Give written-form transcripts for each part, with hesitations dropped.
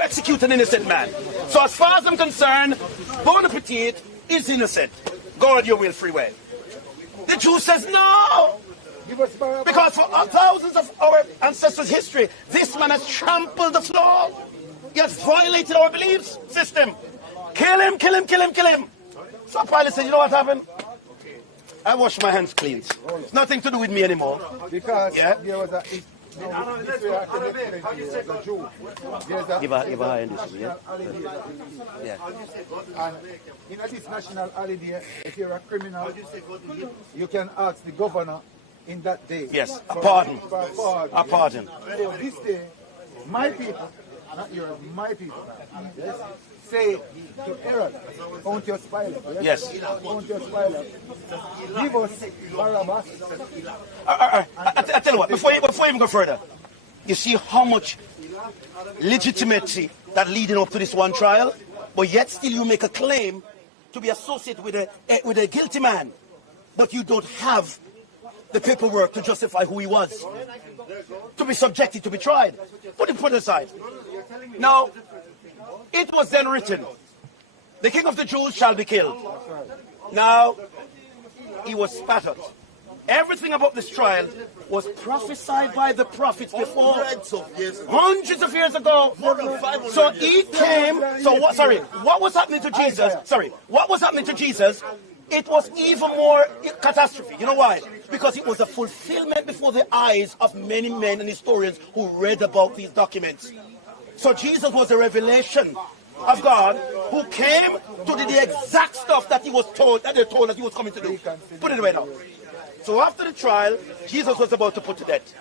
to execute an innocent man. So as far as I'm concerned, Bon Appetit is innocent. Go on your will, free way. The Jew says no. Because for thousands of our ancestors' history, this man has trampled the floor. He has violated our beliefs system. Kill him, kill him, kill him, kill him. So Pilate said, you know what happened? I wash my hands clean. It's nothing to do with me anymore. Because there was a... And in this national holiday, if you're a criminal, you can ask the governor in that day. Yes, a pardon. A pardon. So this day, my people, not yours, my people, yes, say to Herod, Pontius Pilate, yes, Pontius Pilate, give us Barabbas. I tell you what, before you even go further, you see how much legitimacy that leading up to this one trial, but yet still you make a claim to be associated with a guilty man, but you don't have the paperwork to justify who he was, to be subjected, to be tried. Put it aside. Now, it was then written, the King of the Jews shall be killed. Now, he was spattered. Everything about this trial was prophesied by the prophets before. Hundreds of years ago. So he came, what was happening to Jesus? What was happening to Jesus? It was even more catastrophe. You know why? Because it was a fulfillment before the eyes of many men and historians who read about these documents. So Jesus was a revelation of God who came to do the exact stuff that he was told, that they told that he was coming to do. Put it away now. So after the trial, Jesus was about to put to death.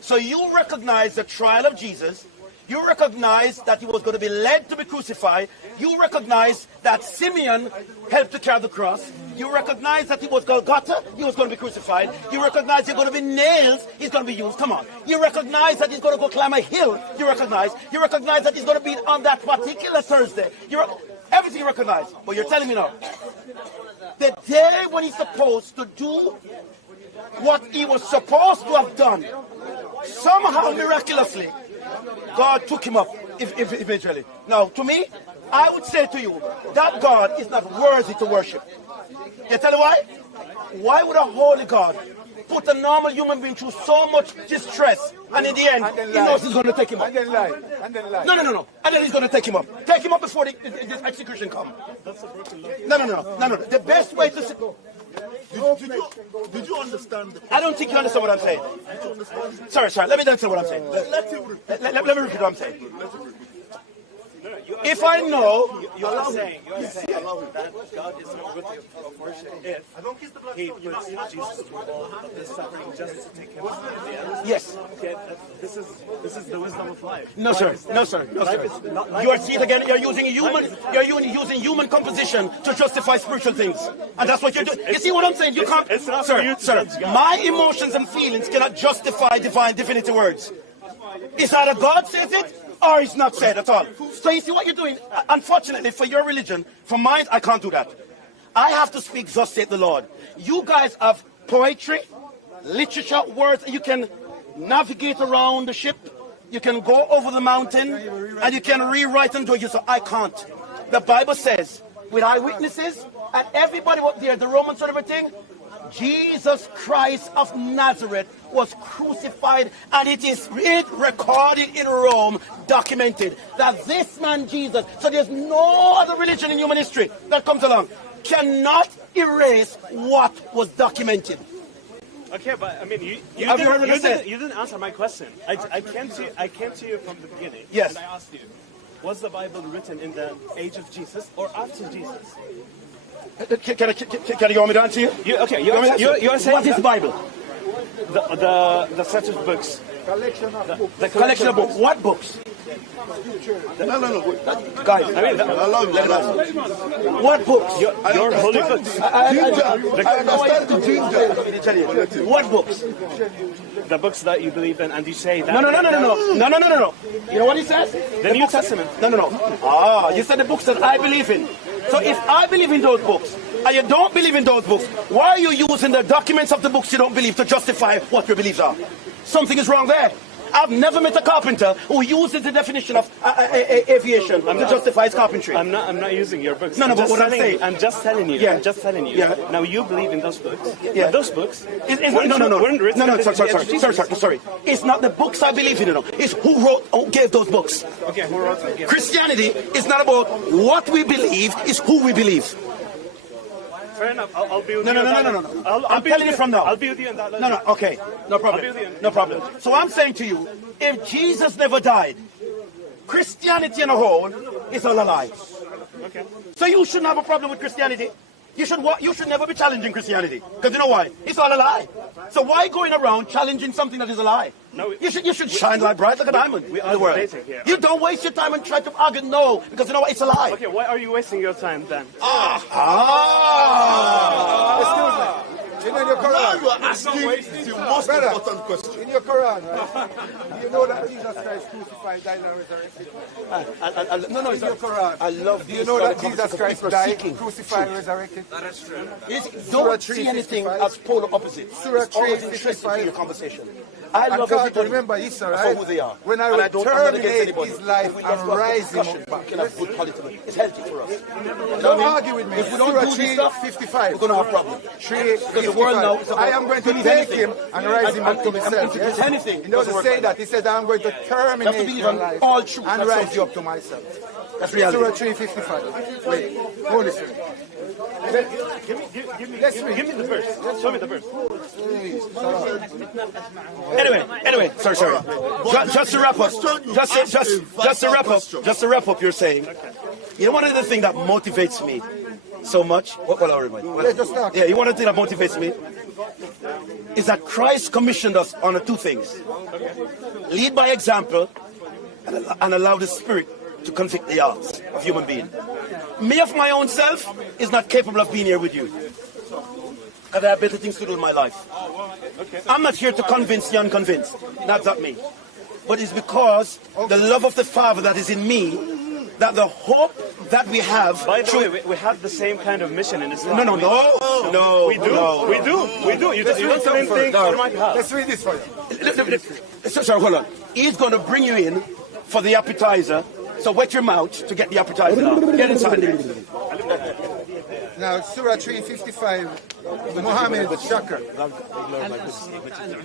So you recognize the trial of Jesus. You recognize that he was going to be led to be crucified. You recognize that Simeon helped to carry the cross. You recognize that he was Golgotha, he was going to be crucified. You recognize you're going to be nails, he's going to be used. Come on. You recognize that he's going to go climb a hill. You recognize that he's going to be on that particular Thursday. Everything you recognize. But you're telling me now, the day when he's supposed to do what he was supposed to have done, somehow miraculously, God took him up eventually. Now, to me, I would say to you, that God is not worthy to worship. You tell me why? Why would a holy God put a normal human being through so much distress, and in the end, he knows he's going to take him up? And then lie. No. And then he's going to take him up. Take him up before the execution comes. No. The best way to... Did you understand? I don't think you understand what I'm saying. Sorry. Let me answer what I'm saying. Let me repeat what I'm saying. If I know, you're saying that God is not worthy of worship if he puts Jesus through this suffering just to take him out in the end. Yes. Okay, this is the wisdom of life. No, sir. You are seeing again. You're using human composition to justify spiritual things, and that's what you're doing. You see what I'm saying? You can't, sir. My emotions and feelings cannot justify divine divinity words. It's either God says it, or it's not said at all. So you see what you're doing? Unfortunately, for your religion, for mine, I can't do that. I have to speak, thus saith the Lord. You guys have poetry, literature, words. You can navigate around the ship. You can go over the mountain, and you can rewrite and do it. So I can't. The Bible says, with eyewitnesses, and everybody was there, the Romans and everything, Jesus Christ of Nazareth was crucified, and it is recorded in Rome, documented, that this man Jesus, so there's no other religion in human history that comes along, cannot erase what was documented. Okay, but I mean, you didn't answer my question. I came to you from the beginning. Yes. And I asked you, was the Bible written in the age of Jesus or after Jesus? Can you want me to answer you? You're saying what is the Bible? The set of books. The collection of books. What books? No. Guys, what books? Your holy books. I understand the ginger. What books? The books that you believe in, and you say that. No. You know what he says? The New Testament. No. You said the books that I believe in. So if I believe in those books, and you don't believe in those books, why are you using the documents of the books you don't believe to justify what your beliefs are? Something is wrong there. I've never met a carpenter who uses the definition of aviation to justify his carpentry. I'm not using your books. No, but what I'm saying, I'm just telling you. Yeah. I'm just telling you. Yeah. Now you believe in those books. Yeah. Those books. Sorry. It's not the books I believe in. It's who gave those books. Okay, who wrote them? Yeah. Christianity is not about what we believe, it's who we believe. Fair enough. I'll be with No. you. I'm telling you from now. I'll be with you on that. No, okay. No problem. No problem. So I'm saying to you, if Jesus never died, Christianity in a whole is all a lie. Okay. So you shouldn't have a problem with Christianity. You should never be challenging Christianity. Because you know why? It's all a lie. So why going around challenging something that is a lie? No, you should shine like bright like a diamond. We are in the world. debating here. You don't waste your time and try to argue no, because you know what? It's a lie. Okay, why are you wasting your time then? Excuse me. You know in your Now Quran, you are asking the most brother, important question. in your Quran, right? You know that Jesus Christ crucified, died, and resurrected. No, In your Quran, I love do you know that Jesus Christ died, crucified, resurrected? Don't see anything as polar opposites. Surah It's always 3:55. interesting in your conversation. I And love God, everybody remember Isa, for right? who they are. When I And will don't- I'm not against terminate anybody. his life If we and just have rise him discussion, up back. we can have good politics. It's healthy for us. Don't argue with me. If we don't Surah do this stuff, 3:55. we're going to have problems. 3:55. the world now is about I am going to believe take anything. him and rise him up to And myself. to believe anything He doesn't doesn't work say like that. He said, I'm going to terminate believe your on life all truth. and That's rise all you up to myself. That's reality. Surah 3:55. Wait, hold this. Let's read. Give me the verse. Show me the verse. Anyway, sorry. Just to wrap up, just to wrap up, you're saying, you know, one of the things that motivates me so much, Let's just talk. yeah, you want to think that motivates me is that Christ commissioned us on two things: lead by example and allow the Spirit to convict the hearts of human being. Me of my own self is not capable of being here with you, because I have better things to do in my life. I'm not here to convince the unconvinced. That's not me. But it's because the love of the Father that is in me, that the hope that we have. By the way, we have the same kind of mission in Islam. No. We do. You just don't things on my behalf. Let's read this for you. Sorry, hold on. He's going to bring you in for the appetizer. So wet your mouth to get the appetizer now. Get inside there. Now, Surah 3:55, Muhammad Shakr.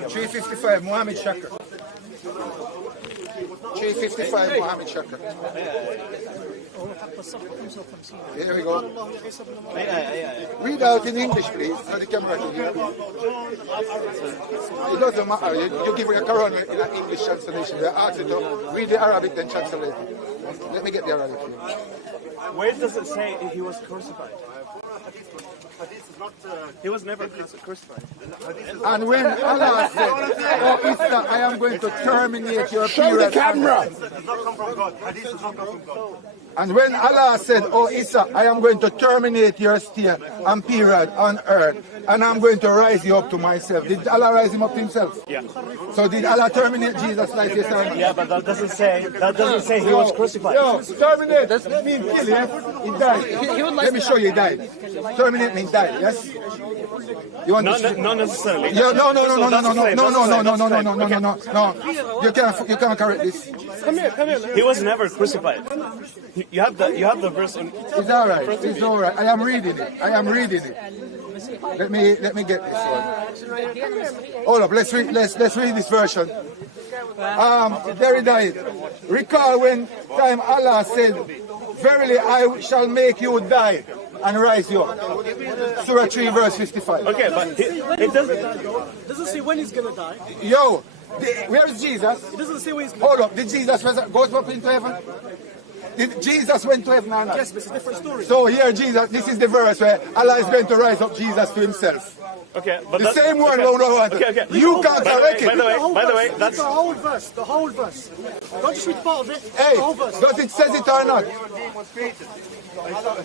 3:55, Muhammad Shakr. 3:55, Muhammad Shakr. Here we go. Read out in English, please, so the camera can hear. It doesn't matter. You give a Quran in an English translation. They ask you to read the Arabic, then translate it. Let me get the Arabic here. Where does it say he was crucified? He was never crucified. And when Allah said, "Oh, Isa, I am going to terminate your period." And when Allah said, "Oh, Isa, I am going to terminate your stay and period on earth, and I'm going to rise you up to myself." Did Allah rise him up to himself? Yeah. So did Allah terminate Jesus' life? Yes or no? Yeah, but that doesn't say he was crucified. Yo, terminate. That means kill him. He died. Let me show you he died. Terminate means die. Yes. You want to? Not necessarily. Yeah, no. Okay. You can't correct this. Come here. He was never crucified. You have the verse in. It's all right. It's all right. I am reading it. Let me get this one. Hold up. Let's read this version. There he died. Recall when time Allah said, "Verily I shall make you die and rise you up." Surah 3 verse 55. Okay, but it Doesn't say when he's gonna die. Yo, where is Jesus? It doesn't say when he's gonna Hold up. Did Jesus go up into heaven? Did Jesus went to heaven or not? Yes, but it's a different story. So here Jesus, this is the verse where Allah is going to rise up Jesus to himself. Okay, but The same one, Okay. You can't correct By it. the way, that's the whole verse. The whole verse. Don't just read part of it. Hey, the whole verse. does it says it or not?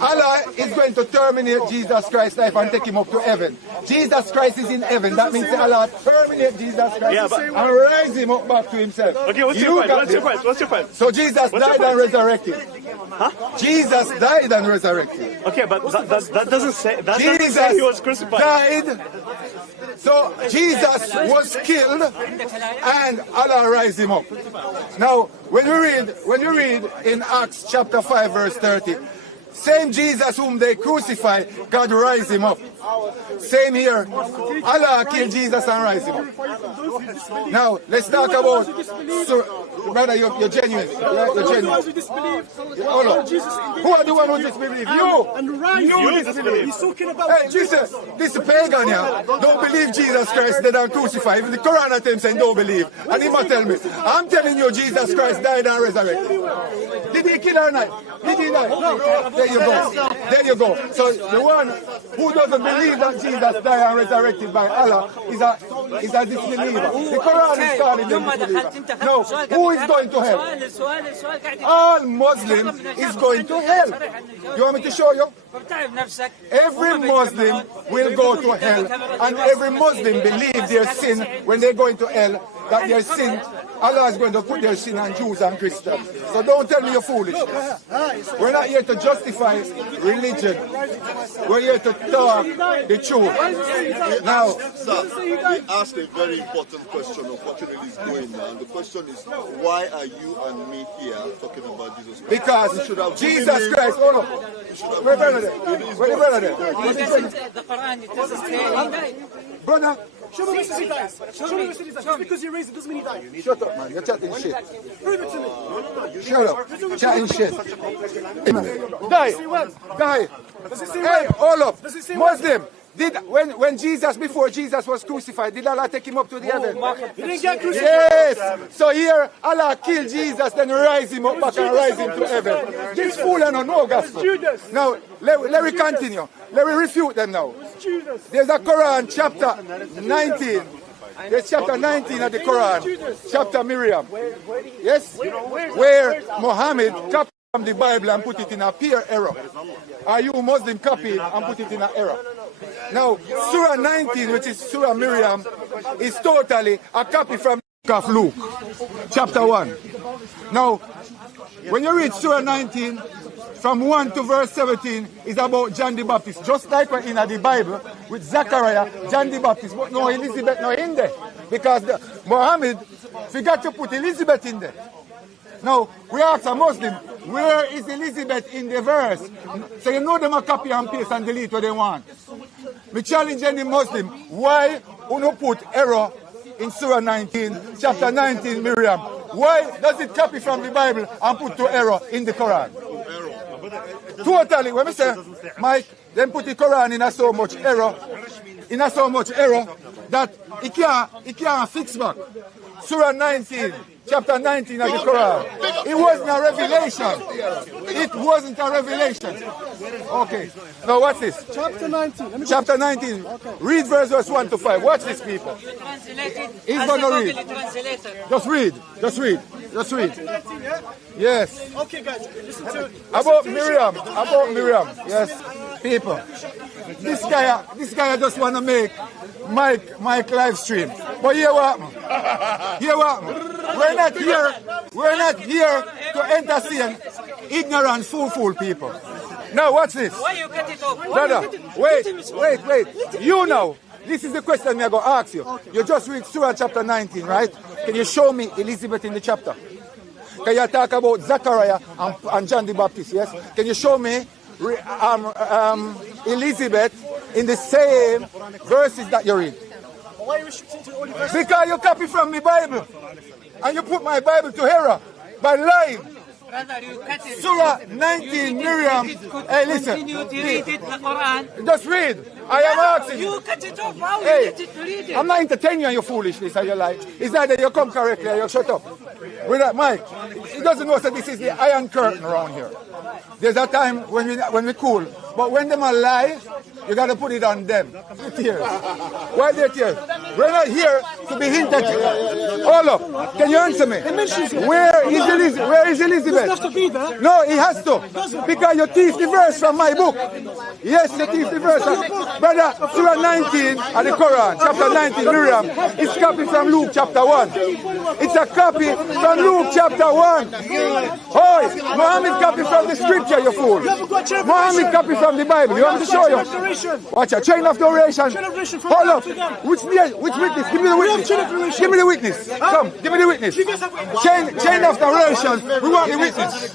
Allah is going to terminate Jesus Christ's life and take him up to heaven. Jesus Christ is in heaven. That means Allah terminate Jesus Christ Yeah, but- and rise him up back to himself. okay. What's You your got point? this. What's your point? So Jesus What's your died point? and resurrected. Jesus died and resurrected. Okay, but that doesn't say he was crucified. Died So Jesus was killed and Allah raised him up. Now, when you read in Acts chapter 5 verse 30, same Jesus whom they crucified, God raised him up. Same here, Allah killed Jesus and raised him up. Now, let's talk about, brother, you're genuine. You're genuine. Hold on. Who are the one who disbelieve? You disbelieve. He's talking about Hey, Jesus, this pagan here don't believe Jesus Christ dead and crucified. Even the Quran at him saying don't believe. And he must tell me, I'm telling you Jesus Christ died and resurrected. Did he kill or not? Did he die? No. There you go. There you go. So the one who doesn't believe that Jesus died and resurrected by Allah is a disbeliever. The Quran is calling them disbeliever. No, who is going to hell? All Muslims is going to hell. You want me to show you? Every Muslim will go to hell, and every Muslim believes their sin when they go into hell, that their sin, Allah is going to put their sin on Jews and Christians. So don't tell me you're foolish. We're not here to justify religion. We're here to talk the truth. Now, Sir, he asked a very important question, unfortunately is going on. The question is, why are you and me here talking about Jesus Christ? because Jesus Christ, hold on. Where brother there? Where the brother there? The Quran, it doesn't say he died. Brother, Show me where he dies. Show me where he dies. Just because you raised it doesn't mean he died. shut up, man. You're chatting shit. Prove it to me. Shut up. Chatting shit. Guy. Does it say Hey, when? all up. Does it say Muslim. When Jesus, before Jesus was crucified, did Allah take him up to the heaven? He didn't get crucified. Yes. So here, Allah killed Jesus, then rise him up back and rise him to heaven. This fool and no gospel. Now, let me continue. Let me refute them now. There's a Quran chapter 19. There's chapter 19 of the Quran, chapter Miriam. Yes? Where Muhammad copied from the Bible and put it in a pure error. Are you Muslim copy and put it in an error? Now, Surah 19, which is Surah Miriam, is totally a copy from the book of Luke, chapter 1. Now, when you read Surah 19, from 1 to verse 17 is about John the Baptist. Just like we're in the Bible with Zechariah, John the Baptist, but no Elizabeth no in there. Because Muhammad forgot to put Elizabeth in there. Now, we ask a Muslim, where is Elizabeth in the verse? So you know them a copy and paste and delete what they want. We challenge any Muslim, why you not put error in Surah 19, chapter 19, Miriam? Why does it copy from the Bible and put to error in the Quran? Totally, when we say, Mike, then put the Quran in so much error, that it can't fix back. Surah 19, chapter 19 of the Quran. It wasn't a revelation. It wasn't a revelation. Okay. Now watch this. Chapter 19. Chapter 19. Okay. Read verse 1 to 5. Watch this, people. You translated He's as gonna a read. Google translator. Just read. Just read. Just read. Yes. Okay, guys, listen to About Miriam. Yes. People. This guy just want to make Mike live stream. But here what happened? We're not here to entertain ignorant, fool people. Now watch this. Why you cut it off? Brother, wait. You know, this is the question I'm going to ask you. You just read Surah chapter 19, right? Can you show me Elizabeth in the chapter? Can you talk about Zechariah and John the Baptist, yes? Can you show me Elizabeth in the same verses that you read? why are you restricting to only verses? Because you copy from the Bible. And you put my Bible to error by lying. Brother, you cut it. Surah 19, Miriam. Hey, listen. Continue to read it, the Quran. Just read. I am asking you. You cut it off. How Hey, you get it to read it? I'm not entertaining you on your foolishness and your lie. It's either you come correctly or you shut up. With that, Mike, he doesn't know that this is the iron curtain around here. There's a time when we cool. But when them are lie, you got to put it on them. The tears. Why they tears? We're not here to be hinted at. Hold up. Can you answer me? Where is Elizabeth? Doesn't have to be there. No, he has to. Because you thief the verse from my book. Yes, you thief the verse. Brother, Surah 19 of the Quran, chapter 19, Miriam, it's copied from Luke chapter 1. It's a copy from Luke chapter 1. Oi, Muhammad copied from the scripture, you fool. Muhammad copied from the Bible. You want me to show you? Watch a chain of duration. Hold up. Which witness? Give me the witness. Give me the witness. Come, give me the witness. Chain of duration. We want the witness.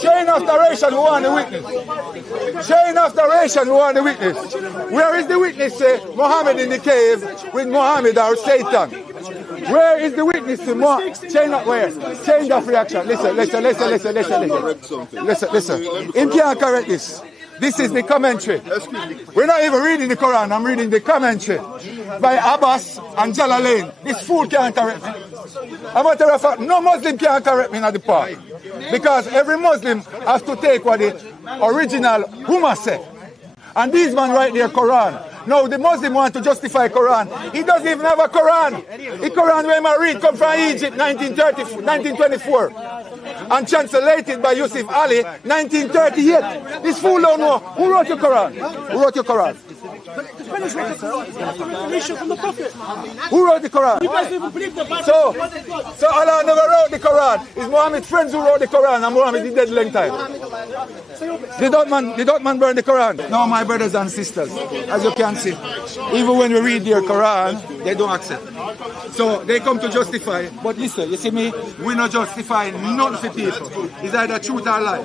Chain of duration. We want the witness. Chain of duration. We want the witness. Where is the witness? Say Muhammad in the cave with Muhammad or Satan. Where is the witness to chain of where? Chain of reaction. Listen. Listen. Him can't correct this. This is the commentary. We're not even reading the Quran. I'm reading the commentary by Abbas and Jalalain. This fool can't correct me. As a matter of fact, no Muslim can correct me in the park. Because every Muslim has to take what the original Ummah said. And these men write their Quran. No, the Muslim want to justify Quran. He doesn't even have a Quran. The Quran when I read come from Egypt 1924 and translated by Yusuf Ali 1938. This fool don't know. Who wrote your Quran? Who wrote your Quran? From the Prophet. Who wrote the Quran? You guys even believe the Bible. So Allah never wrote the Quran. It's Muhammad's friends who wrote the Quran, and Muhammad is dead long time. Did man burn the Quran? No, my brothers and sisters, as you can see, even when we read their Quran, they don't accept. So they come to justify. But listen, you see me, we not justify none for people. It's either truth or lie.